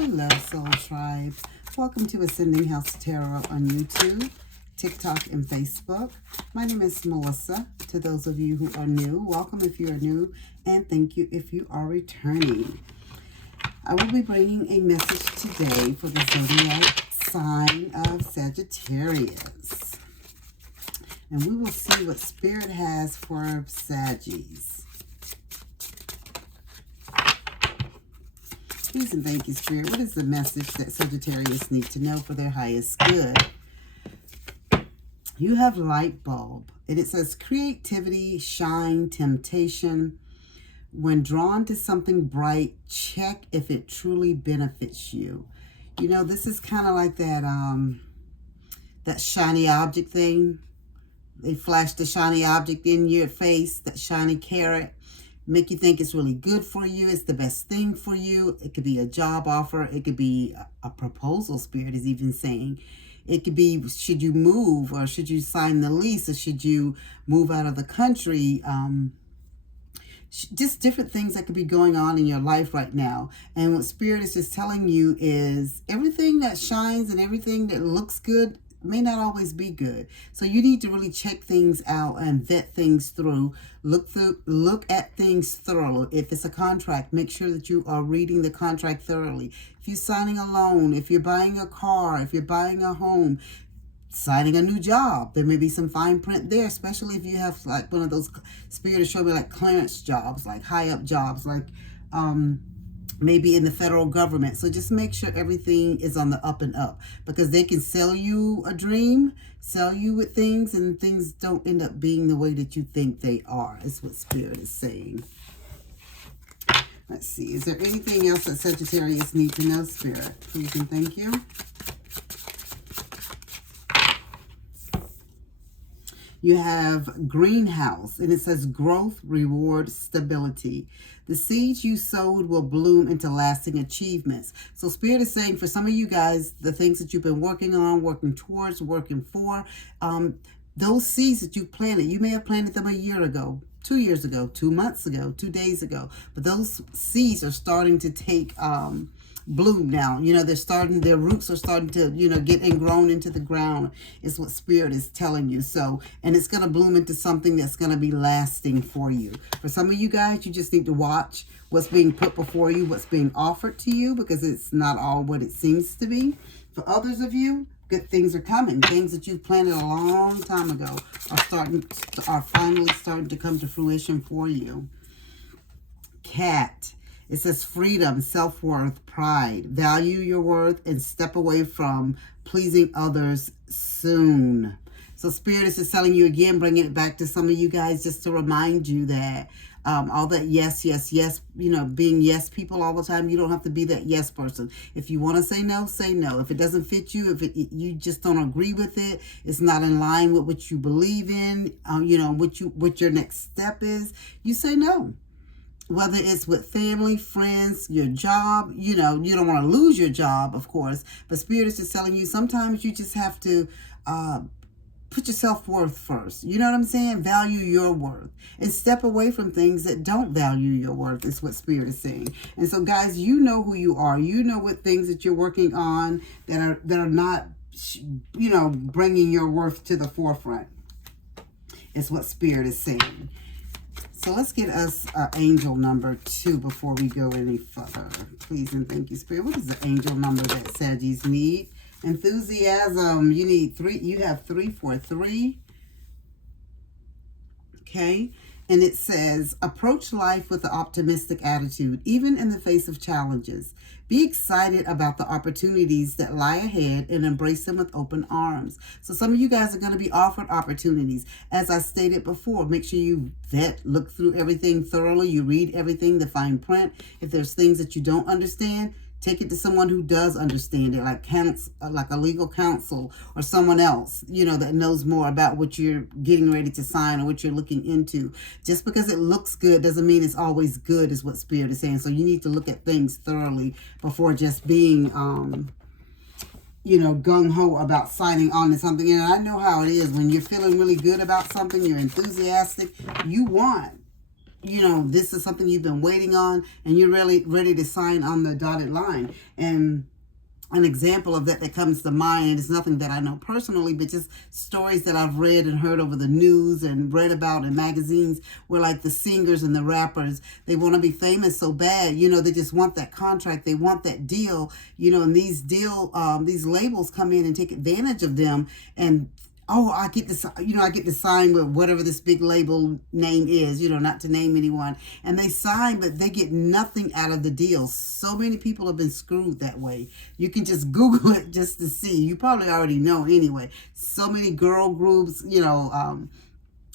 Hello, Soul Tribe. Welcome to Ascending House Tarot on YouTube, TikTok, and Facebook. My name is Melissa. To those of you who are new, welcome if you are new, and thank you if you are returning. I will be bringing a message today for the zodiac sign of Sagittarius. And we will see what Spirit has for Saggies. Please and thank you, Spirit. What is the message that Sagittarius need to know for their highest good? You have light bulb, and it says creativity, shine, temptation. When drawn to something bright, check if it truly benefits you. You know, this is kind of like that shiny object thing. They flash the shiny object in your face, that shiny carrot. Make you think it's really good for you. It's the best thing for you. It could be a job offer. It could be a proposal, Spirit is even saying. It could be, should you move, or should you sign the lease, or should you move out of the country? Just different things that could be going on in your life right now. And what Spirit is just telling you is everything that shines and everything that looks good may not always be good. So you need to really check things out and vet things through. Look at things thoroughly. If it's a contract, make sure that you are reading the contract thoroughly. If you're signing a loan, if you're buying a car, if you're buying a home, signing a new job, there may be some fine print there, especially if you have like one of those, Spirit is showing me like clearance jobs, like high up jobs, like maybe in the federal government. So just make sure everything is on the up and up, because they can sell you a dream, sell you with things, and things don't end up being the way that you think they are, is what Spirit is saying. Let's see, is there anything else that Sagittarius need to know, Spirit? Please and thank you. You have greenhouse, and it says growth, reward, stability. The seeds you sowed will bloom into lasting achievements. So Spirit is saying for some of you guys, the things that you've been working on, working towards, working for, those seeds that you planted, you may have planted them a year ago, 2 years ago, 2 months ago, 2 days ago. But those seeds are starting to take bloom now. You know, their roots are starting to, get ingrown into the ground, is what Spirit is telling you. So, and it's going to bloom into something that's going to be lasting for you. For some of you guys, you just need to watch what's being put before you, what's being offered to you, because it's not all what it seems to be. For others of you, good things are coming. Things that you've planted a long time ago are finally starting to come to fruition for you. Cat. It says freedom, self-worth, pride. Value your worth and step away from pleasing others soon. So Spirit is just telling you again, bringing it back to some of you guys, just to remind you that all that yes, yes, yes, being yes people all the time, you don't have to be that yes person. If you want to say no, say no. If it doesn't fit you, if you just don't agree with it, it's not in line with what you believe in, what your next step is, you say no. Whether it's with family, friends, your job, you don't want to lose your job, of course. But Spirit is just telling you sometimes you just have to put your self-worth first. You know what I'm saying? Value your worth. And step away from things that don't value your worth, is what Spirit is saying. And so, guys, you know who you are. You know what things that you're working on that are not, bringing your worth to the forefront, is what Spirit is saying. So let's get us angel number 2 before we go any further. Please and thank you, Spirit. What is the angel number that Saggies need? Enthusiasm. You need 3. You have 343. Okay. And it says, approach life with an optimistic attitude, even in the face of challenges. Be excited about the opportunities that lie ahead and embrace them with open arms. So some of you guys are going to be offered opportunities. As I stated before, make sure you look through everything thoroughly. You read everything, the fine print. If there's things that you don't understand, take it to someone who does understand it, like a legal counsel or someone else, that knows more about what you're getting ready to sign or what you're looking into. Just because it looks good doesn't mean it's always good, is what Spirit is saying. So you need to look at things thoroughly before just being, gung-ho about signing on to something. And I know how it is when you're feeling really good about something, you're enthusiastic, you want you know, this is something you've been waiting on, and you're really ready to sign on the dotted line. And an example of that comes to mind, and it's nothing that I know personally, but just stories that I've read and heard over the news and read about in magazines, where like the singers and the rappers, they want to be famous so bad, you know, they just want that contract, they want that deal, you know, and these labels come in and take advantage of them. And oh, I get this, you know, I get to sign with whatever this big label name is, you know, not to name anyone. And they sign, but they get nothing out of the deal. So many people have been screwed that way. You can just Google it just to see. You probably already know anyway. So many girl groups, you know,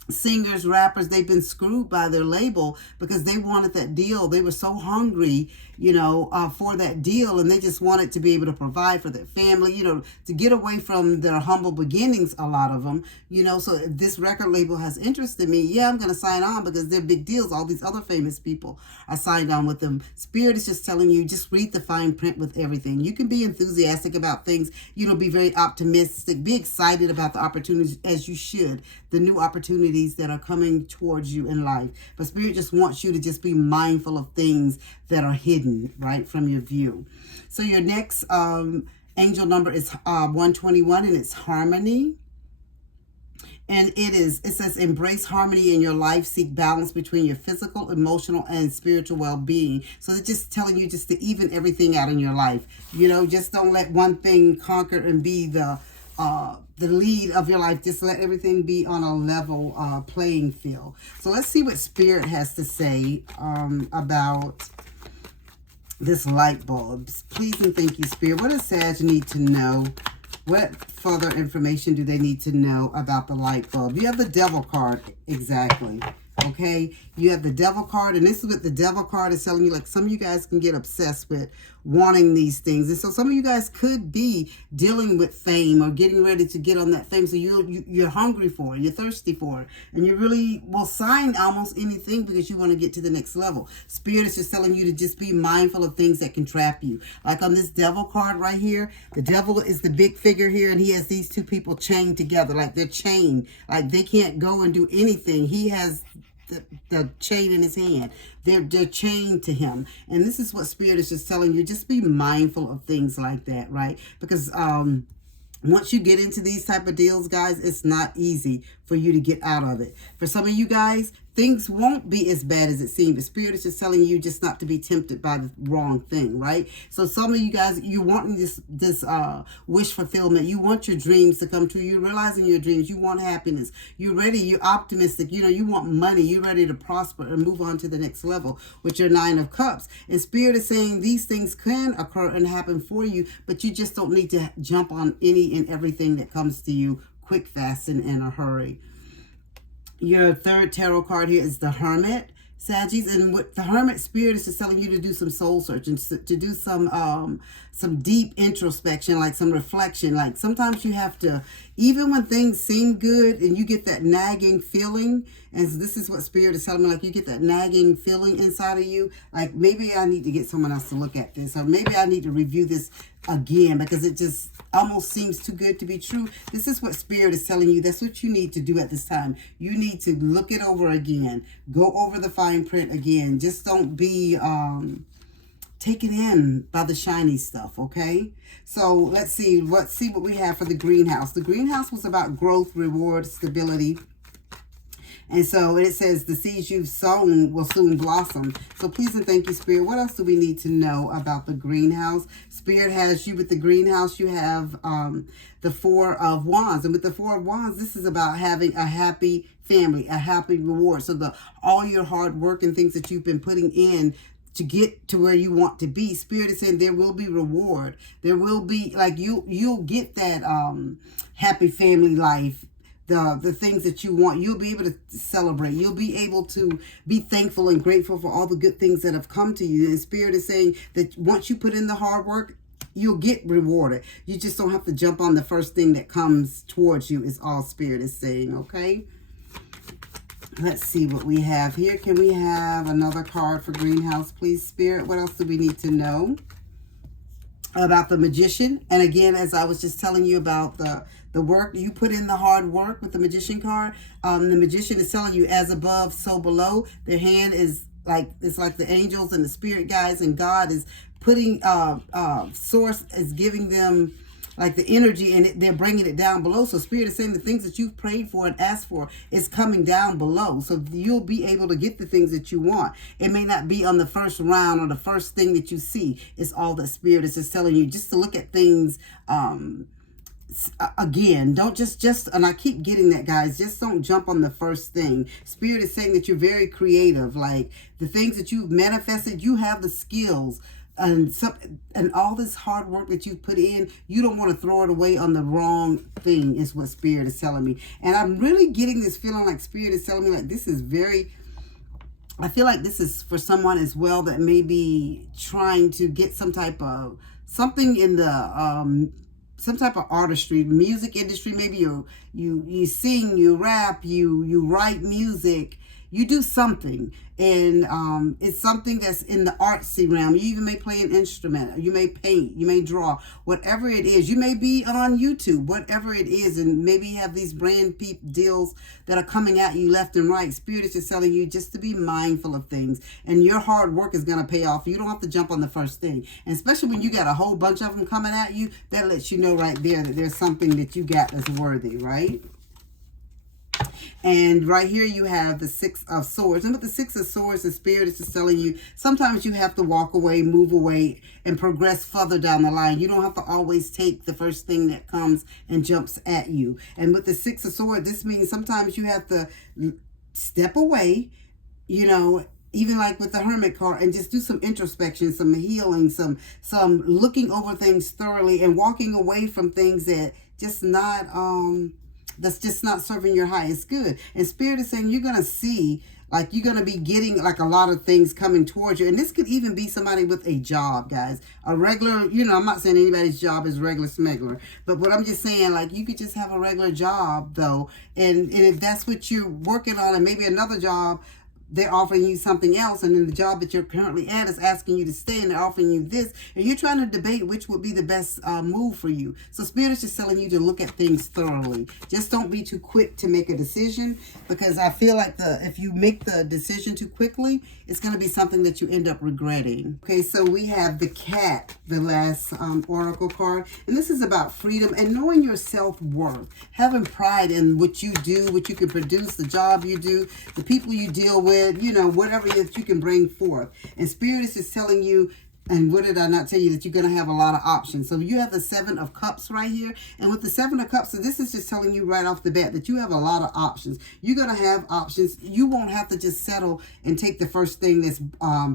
singers, rappers, they've been screwed by their label because they wanted that deal. They were so hungry, you know, for that deal, and they just wanted to be able to provide for their family, you know, to get away from their humble beginnings, a lot of them, you know. So if this record label has interest in me, yeah, I'm going to sign on because they're big deals. All these other famous people are signed on with them. Spirit is just telling you, just read the fine print with everything. You can be enthusiastic about things, you know, be very optimistic, be excited about the opportunities, as you should, the new opportunities that are coming towards you in life. But Spirit just wants you to just be mindful of things that are hidden, right, from your view. So your next angel number is 121, and it's harmony. And it says, embrace harmony in your life, seek balance between your physical, emotional, and spiritual well-being. So they're just telling you just to even everything out in your life. You know, just don't let one thing conquer and be the lead of your life. Just let everything be on a level playing field. So let's see what Spirit has to say about this light bulb. Please and thank you, Spirit. What does Sag need to know? What further information do they need to know about the light bulb? You have the Devil card, exactly. Okay, you have the Devil card, and this is what the Devil card is telling you. Like, some of you guys can get obsessed with wanting these things, and so some of you guys could be dealing with fame or getting ready to get on that fame. So you're hungry for it, you're thirsty for it, and you really will sign almost anything because you want to get to the next level. Spirit is just telling you to just be mindful of things that can trap you. Like on this Devil card right here, the Devil is the big figure here, and he has these two people chained together, like they're chained, like they can't go and do anything. He has the chain in his hand. They're chained to him. And this is what Spirit is just telling you. Just be mindful of things like that, right? Because once you get into these type of deals, guys, it's not easy for you to get out of it. For some of you guys, things won't be as bad as it seems. The Spirit is just telling you just not to be tempted by the wrong thing, right? So some of you guys, you want this wish fulfillment. You want your dreams to come true. You're realizing your dreams. You want happiness. You're ready. You're optimistic. You know, you want money. You're ready to prosper and move on to the next level with your 9 of Cups. And Spirit is saying these things can occur and happen for you, but you just don't need to jump on any and everything that comes to you quick, fast, and in a hurry. Your third tarot card here is the Hermit, Saggies. And what the Hermit, Spirit is just telling you to do some soul searching, to do some deep introspection, like some reflection. Like sometimes you have to, even when things seem good and you get that nagging feeling, and this is what Spirit is telling me, like you get that nagging feeling inside of you, like maybe I need to get someone else to look at this, or maybe I need to review this again because it just almost seems too good to be true. This is what Spirit is telling you. That's what you need to do at this time. You need to look it over again. Go over the fine print again. Just don't be taken in by the shiny stuff, okay? So let's see what we have for the greenhouse. The greenhouse was about growth, reward, stability. And so it says the seeds you've sown will soon blossom. So please and thank you, Spirit. What else do we need to know about the greenhouse? Spirit has you with the greenhouse. You have the 4 of Wands. And with the 4 of Wands, this is about having a happy family, a happy reward. So all your hard work and things that you've been putting in to get to where you want to be, Spirit is saying there will be reward. There will be, like, you'll get that happy family life. The things that you want, you'll be able to celebrate. You'll be able to be thankful and grateful for all the good things that have come to you. And Spirit is saying that once you put in the hard work, you'll get rewarded. You just don't have to jump on the first thing that comes towards you, is all Spirit is saying, okay? Let's see what we have here. Can we have another card for greenhouse, please, Spirit? What else do we need to know about the Magician? And again, as I was just telling you about the the work, you put in the hard work with the Magician card. The Magician is telling you as above, so below. Their hand is like, it's like the angels and the spirit guides, and God is putting, source is giving them like the energy, and they're bringing it down below. So Spirit is saying the things that you've prayed for and asked for is coming down below. So you'll be able to get the things that you want. It may not be on the first round or the first thing that you see. It's all that Spirit is just telling you, just to look at things again. Don't just, and I keep getting that, guys, just don't jump on the first thing. Spirit is saying that you're very creative. Like the things that you've manifested, you have the skills. And all this hard work that you've put in, you don't want to throw it away on the wrong thing, is what Spirit is telling me. And I'm really getting this feeling like Spirit is telling me like this is very, I feel like this is for someone as well that may be trying to get some type of, something in the, some type of artistry, music industry. Maybe you sing, you rap, you write music, you do something, and it's something that's in the artsy realm. You even may play an instrument, you may paint, you may draw, whatever it is. You may be on YouTube, whatever it is, and maybe you have these brand deals that are coming at you left and right. Spirit is just telling you just to be mindful of things, and your hard work is going to pay off. You don't have to jump on the first thing, and especially when you got a whole bunch of them coming at you, that lets you know right there that there's something that you got that's worthy, right? And right here you have the Six of Swords. And with the Six of Swords, the Spirit is just telling you, sometimes you have to walk away, move away, and progress further down the line. You don't have to always take the first thing that comes and jumps at you. And with the Six of Swords, this means sometimes you have to step away, you know, even like with the Hermit card, and just do some introspection, some healing, some looking over things thoroughly, and walking away from things that just not, that's just not serving your highest good. And Spirit is saying you're going to see, like you're going to be getting like a lot of things coming towards you. And this could even be somebody with a job, guys. A regular, you know, I'm not saying anybody's job is regular smuggler. But what I'm just saying, like you could just have a regular job though. And if that's what you're working on, and maybe another job, they're offering you something else, and then the job that you're currently at is asking you to stay, and they're offering you this, and you're trying to debate which would be the best move for you. So Spirit is just telling you to look at things thoroughly. Just don't be too quick to make a decision, because I feel like if you make the decision too quickly, it's going to be something that you end up regretting. Okay, so we have the Cat, the last oracle card, and this is about freedom and knowing your self-worth, having pride in what you do, what you can produce, the job you do, the people you deal with, you know, whatever it is you can bring forth. And Spirit is just telling you, and what did I not tell you, that you're going to have a lot of options. So you have the Seven of Cups right here. And with the Seven of Cups, so this is just telling you right off the bat that you have a lot of options. You're going to have options. You won't have to just settle and take the first thing that's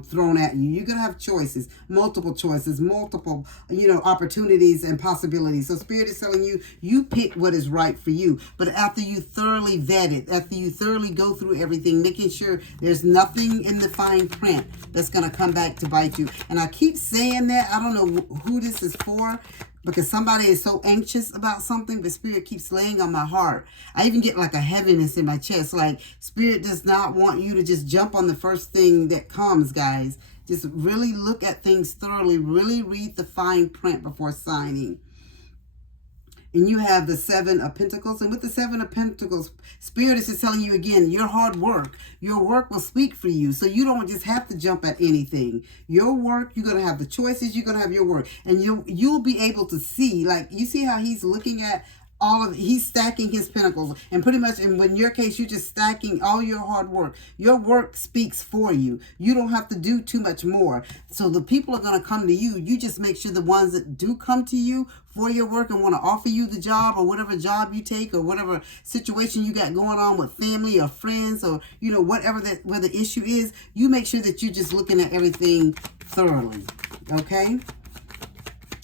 thrown at you. You're going to have choices, multiple, you know, opportunities and possibilities. So Spirit is telling you, you pick what is right for you. But after you thoroughly vet it, after you thoroughly go through everything, making sure there's nothing in the fine print that's going to come back to bite you. And I keep saying that. I don't know who this is for, because somebody is so anxious about something, but Spirit keeps laying on my heart. I even get like a heaviness in my chest. Like Spirit does not want you to just jump on the first thing that comes, guys. Just really look at things thoroughly. Really read the fine print before signing. And you have the Seven of Pentacles. And with the Seven of Pentacles, Spirit is just telling you again, your hard work, your work will speak for you. So you don't just have to jump at anything. Your work, you're going to have the choices, you're going to have your work. And you'll be able to see, like, you see how he's looking at he's stacking his pentacles, and pretty much in your case, you're just stacking all your hard work. Your work speaks for you. You don't have to do too much more. So the people are going to come to you. You just make sure the ones that do come to you for your work and want to offer you the job, or whatever job you take, or whatever situation you got going on with family or friends, or, you know, where the issue is, you make sure that you're just looking at everything thoroughly. Okay?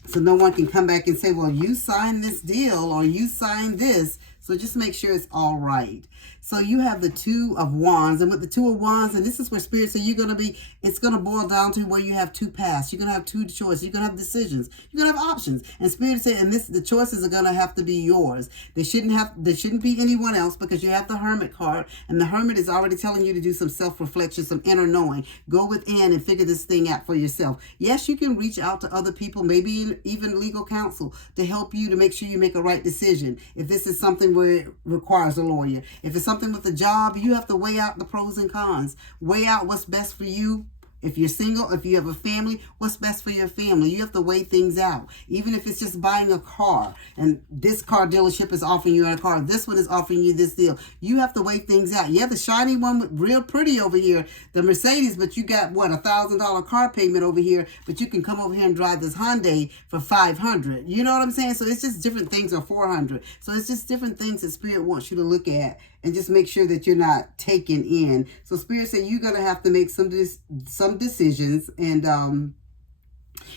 So no one can come back and say, well, you signed this deal, or you signed this. So just make sure it's all right. So you have the Two of Wands, and with the Two of Wands, and this is where Spirit says it's going to boil down to where you have two paths. You're going to have two choices. You're going to have decisions. You're going to have options. And Spirit said, the choices are going to have to be yours. There shouldn't be anyone else, because you have the Hermit card, and the Hermit is already telling you to do some self-reflection, some inner knowing. Go within and figure this thing out for yourself. Yes, you can reach out to other people, maybe even legal counsel, to help you to make sure you make a right decision. If this is something where it requires a lawyer, if it's something with a job, you have to weigh out the pros and cons. Weigh out what's best for you. If you're single, if you have a family, what's best for your family? You have to weigh things out. Even if it's just buying a car, and this car dealership is offering you a car, this one is offering you this deal. You have to weigh things out. Yeah, the shiny one, with real pretty over here, the Mercedes, but you got what, $1,000 car payment over here, but you can come over here and drive this Hyundai for $500. You know what I'm saying? So it's just different things, or $400. So it's just different things that Spirit wants you to look at, and just make sure that you're not taken in. So Spirit said you're gonna have to make some decisions, and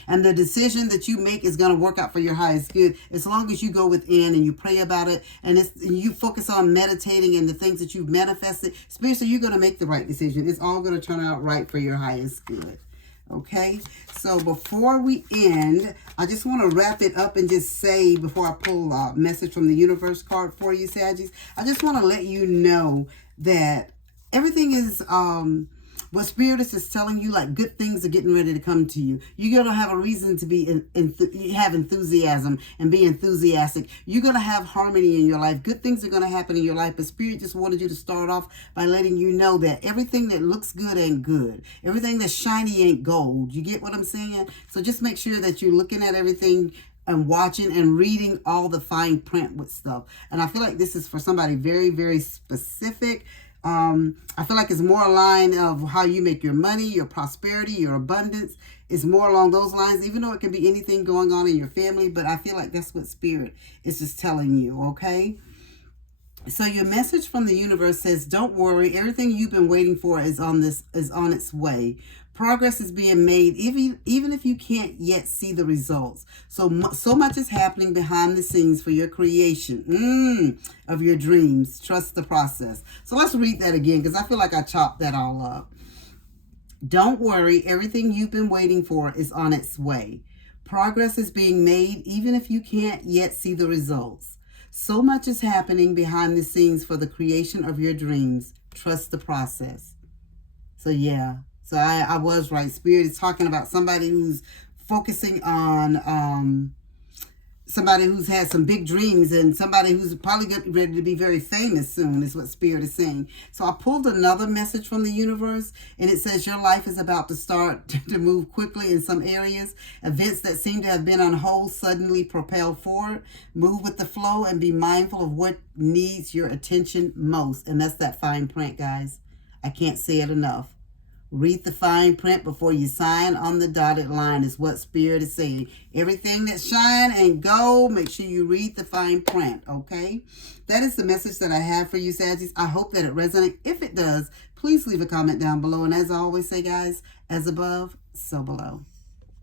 the decision that you make is going to work out for your highest good, as long as you go within and you pray about it, and you focus on meditating and the things that you've manifested. Spirit said you're going to make the right decision. It's all going to turn out right for your highest good. Okay, so before we end, I just want to wrap it up and just say, before I pull a message from the universe card for you, Saggies, I just want to let you know that everything is, what Spirit is just telling you, like, good things are getting ready to come to you. You're going to have a reason to be have enthusiasm and be enthusiastic. You're going to have harmony in your life. Good things are going to happen in your life. But Spirit just wanted you to start off by letting you know that everything that looks good ain't good. Everything that's shiny ain't gold. You get what I'm saying? So just make sure that you're looking at everything and watching and reading all the fine print with stuff. And I feel like this is for somebody very, very specific. I feel like it's more aligned of how you make your money, your prosperity, your abundance. It's more along those lines, even though it can be anything going on in your family. But I feel like that's what Spirit is just telling you, okay? So your message from the universe says, don't worry, everything you've been waiting for is on its way. Progress is being made, even if you can't yet see the results. So much is happening behind the scenes for your creation of your dreams. Trust the process. So let's read that again, because I feel like I chopped that all up. Don't worry, everything you've been waiting for is on its way. Progress is being made, even if you can't yet see the results. So much is happening behind the scenes for the creation of your dreams. Trust the process. So yeah. So I was right. Spirit is talking about somebody who's focusing on somebody who's had some big dreams, and somebody who's probably getting ready to be very famous soon, is what Spirit is saying. So I pulled another message from the universe, and it says your life is about to start to move quickly in some areas. Events that seem to have been on hold suddenly propel forward. Move with the flow and be mindful of what needs your attention most. And that's that fine print, guys. I can't say it enough. Read the fine print before you sign on the dotted line, is what Spirit is saying. Everything that shine and gold, make sure you read the fine print, okay? That is the message that I have for you, Saggies. I hope that it resonates. If it does, please leave a comment down below. And as I always say, guys, as above, so below.